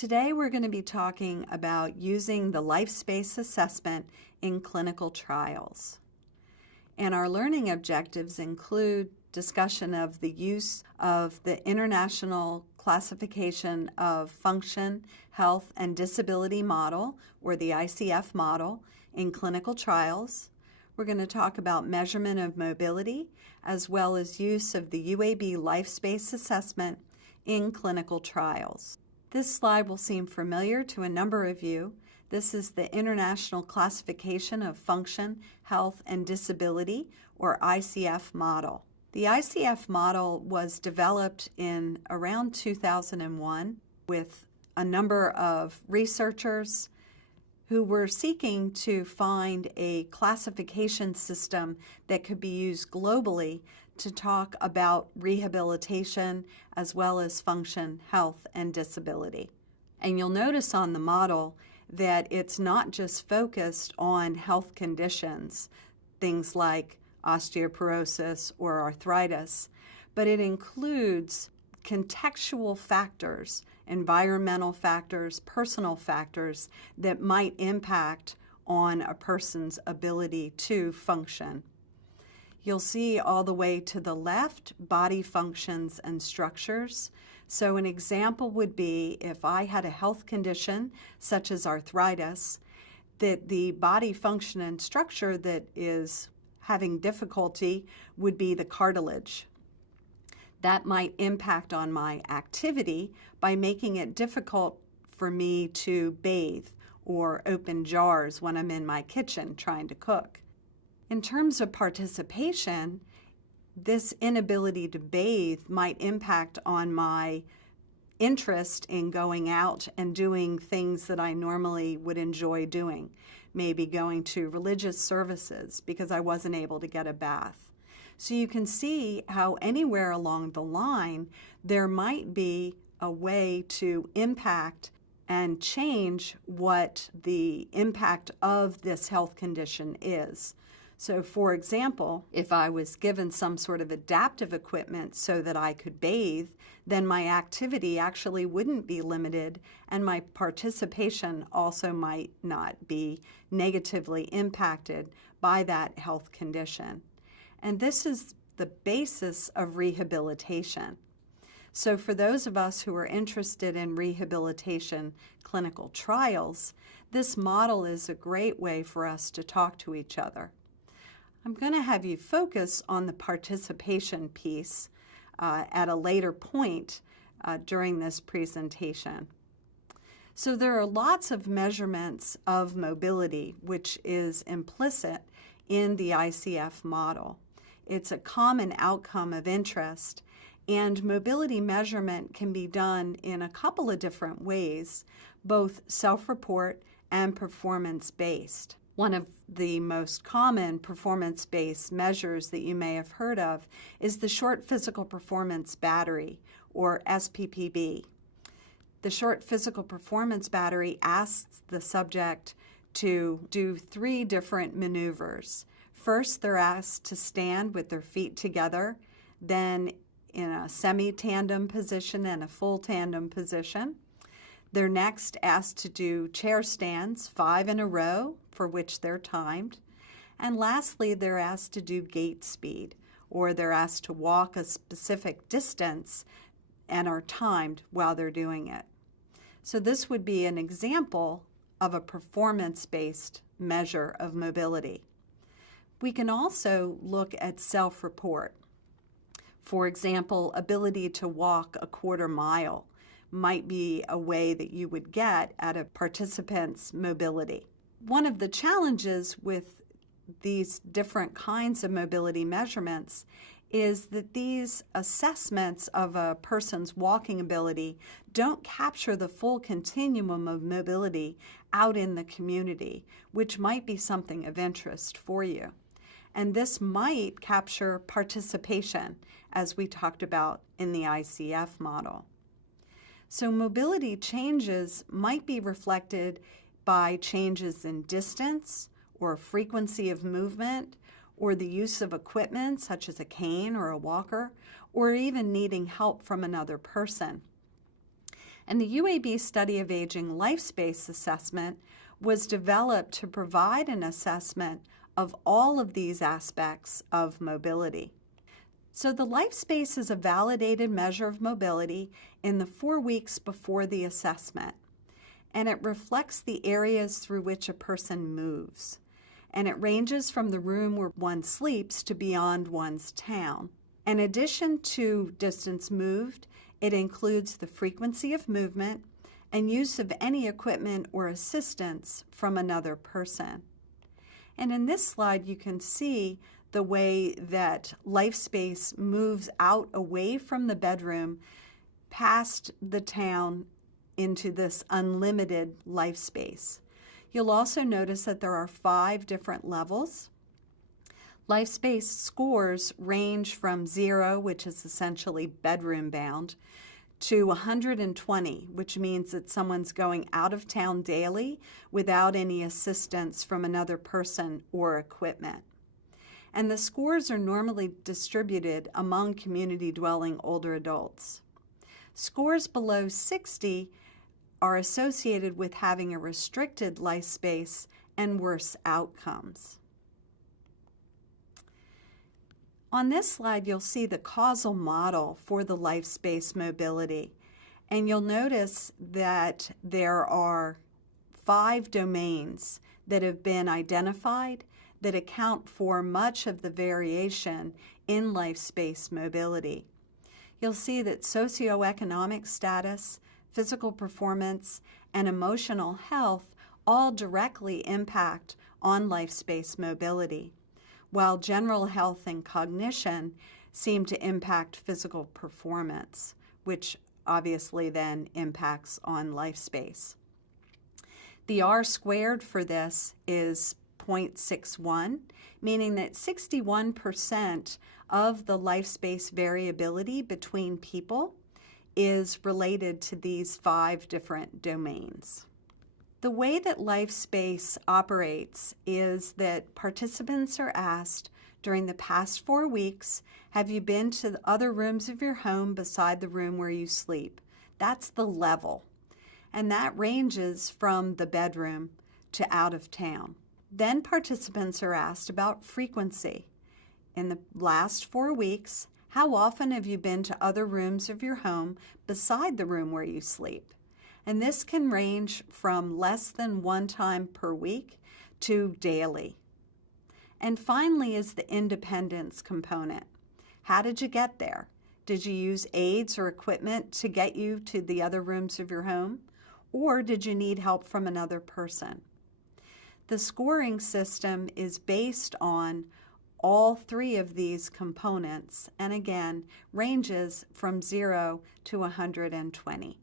Today we're going to be talking about using the life space assessment in clinical trials. And our learning objectives include discussion of the use of the International Classification of Function, Health, and Disability Model, or the ICF model, in clinical trials. We're going to talk about measurement of mobility, as well as use of the UAB life space assessment in clinical trials. This slide will seem familiar to a number of you. This is the International Classification of Function, Health, and Disability, or ICF model. The ICF model was developed in around 2001 with a number of researchers who were seeking to find a classification system that could be used globally to talk about rehabilitation as well as function, health, and disability. And you'll notice on the model that it's not just focused on health conditions, things like osteoporosis or arthritis, but it includes contextual factors, environmental factors, personal factors that might impact on a person's ability to function. You'll see all the way to the left, body functions and structures. So an example would be if I had a health condition such as arthritis, that the body function and structure that is having difficulty would be the cartilage. That might impact on my activity by making it difficult for me to bathe or open jars when I'm in my kitchen trying to cook. In terms of participation, this inability to bathe might impact on my interest in going out and doing things that I normally would enjoy doing, maybe going to religious services because I wasn't able to get a bath. So you can see how anywhere along the line there might be a way to impact and change what the impact of this health condition is. So for example, if I was given some sort of adaptive equipment so that I could bathe, then my activity actually wouldn't be limited and my participation also might not be negatively impacted by that health condition. And this is the basis of rehabilitation. So for those of us who are interested in rehabilitation clinical trials, this model is a great way for us to talk to each other. I'm going to have you focus on the participation piece at a later point during this presentation. So there are lots of measurements of mobility, which is implicit in the ICF model. It's a common outcome of interest, and mobility measurement can be done in a couple of different ways, both self-report and performance-based. One of the most common performance-based measures that you may have heard of is the Short Physical Performance Battery, or SPPB. The Short Physical Performance Battery asks the subject to do 3 different maneuvers. First, they're asked to stand with their feet together, then in a semi-tandem position and a full tandem position. They're next asked to do chair stands, 5 in a row, for which they're timed. And lastly, they're asked to do gait speed, or they're asked to walk a specific distance and are timed while they're doing it. So this would be an example of a performance-based measure of mobility. We can also look at self-report. For example, ability to walk a quarter mile might be a way that you would get at a participant's mobility. One of the challenges with these different kinds of mobility measurements is that these assessments of a person's walking ability don't capture the full continuum of mobility out in the community, which might be something of interest for you. And this might capture participation, as we talked about in the ICF model. So mobility changes might be reflected by changes in distance or frequency of movement or the use of equipment such as a cane or a walker, or even needing help from another person. And the UAB Study of Aging Life Space Assessment was developed to provide an assessment of all of these aspects of mobility. So the life space is a validated measure of mobility in the 4 weeks before the assessment, and it reflects the areas through which a person moves. And it ranges from the room where one sleeps to beyond one's town. In addition to distance moved, it includes the frequency of movement and use of any equipment or assistance from another person. And in this slide, you can see the way that life space moves out away from the bedroom, past the town, into this unlimited life space. You'll also notice that there are 5 different levels. Life space scores range from 0, which is essentially bedroom bound, to 120, which means that someone's going out of town daily without any assistance from another person or equipment. And the scores are normally distributed among community-dwelling older adults. Scores below 60 are associated with having a restricted life space and worse outcomes. On this slide, you'll see the causal model for the life space mobility, and you'll notice that there are 5 domains that have been identified that account for much of the variation in life space mobility. You'll see that socioeconomic status, physical performance, and emotional health all directly impact on life space mobility, while general health and cognition seem to impact physical performance, which obviously then impacts on life space. The R squared for this is 0.61, meaning that 61% of the life space variability between people is related to these 5 different domains. The way that life space operates is that participants are asked during the past 4 weeks, have you been to the other rooms of your home beside the room where you sleep? That's the level. And that ranges from the bedroom to out of town. Then participants are asked about frequency. In the last 4 weeks, how often have you been to other rooms of your home beside the room where you sleep? And this can range from less than 1 time per week to daily. And finally is the independence component. How did you get there? Did you use aids or equipment to get you to the other rooms of your home? Or did you need help from another person? The scoring system is based on all 3 of these components, and again, ranges from 0 to 120.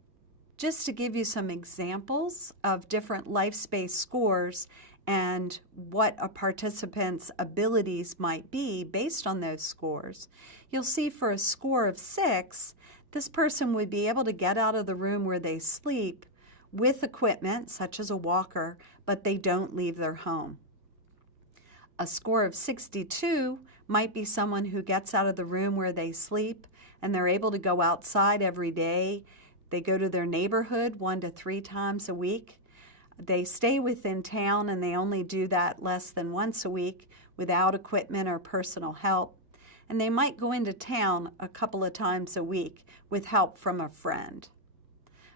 Just to give you some examples of different life space scores and what a participant's abilities might be based on those scores, you'll see for a score of 6, this person would be able to get out of the room where they sleep with equipment such as a walker, but they don't leave their home. A score of 62 might be someone who gets out of the room where they sleep and they're able to go outside every day. They go to their neighborhood 1 to 3 times a week. They stay within town and they only do that less than once a week without equipment or personal help. And they might go into town a couple of times a week with help from a friend.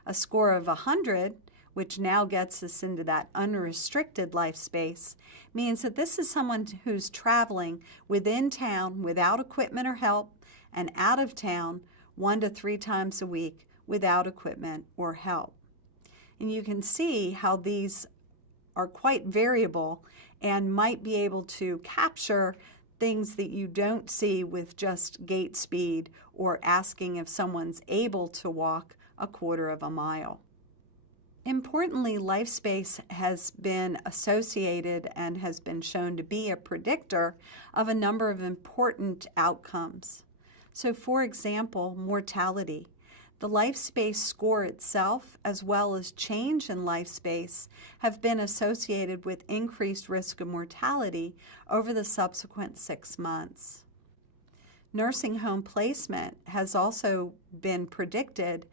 A score of 100, which now gets us into that unrestricted life space, means that this is someone who's traveling within town without equipment or help and out of town 1 to 3 times a week without equipment or help. And you can see how these are quite variable and might be able to capture things that you don't see with just gait speed or asking if someone's able to walk a 1/4 of a mile. Importantly, life space has been associated and has been shown to be a predictor of a number of important outcomes. So, for example, mortality. The life space score itself, as well as change in life space, have been associated with increased risk of mortality over the subsequent 6 months. Nursing home placement has also been predicted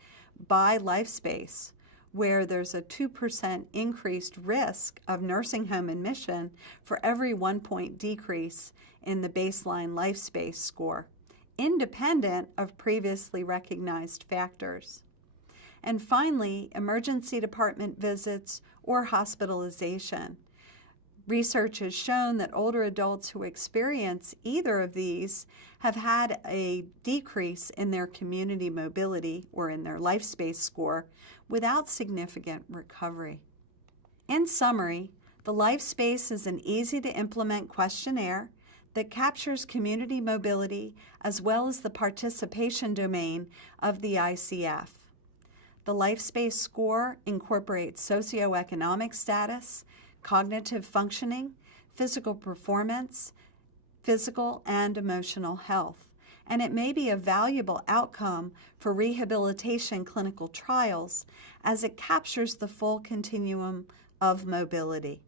by LifeSpace, where there's a 2% increased risk of nursing home admission for every 1-point decrease in the baseline LifeSpace score, independent of previously recognized factors. And finally, emergency department visits or hospitalization. Research has shown that older adults who experience either of these have had a decrease in their community mobility or in their LifeSpace score without significant recovery. In summary, the LifeSpace is an easy-to-implement questionnaire that captures community mobility as well as the participation domain of the ICF. The LifeSpace score incorporates socioeconomic status, cognitive functioning, physical performance, physical and emotional health, and it may be a valuable outcome for rehabilitation clinical trials as it captures the full continuum of mobility.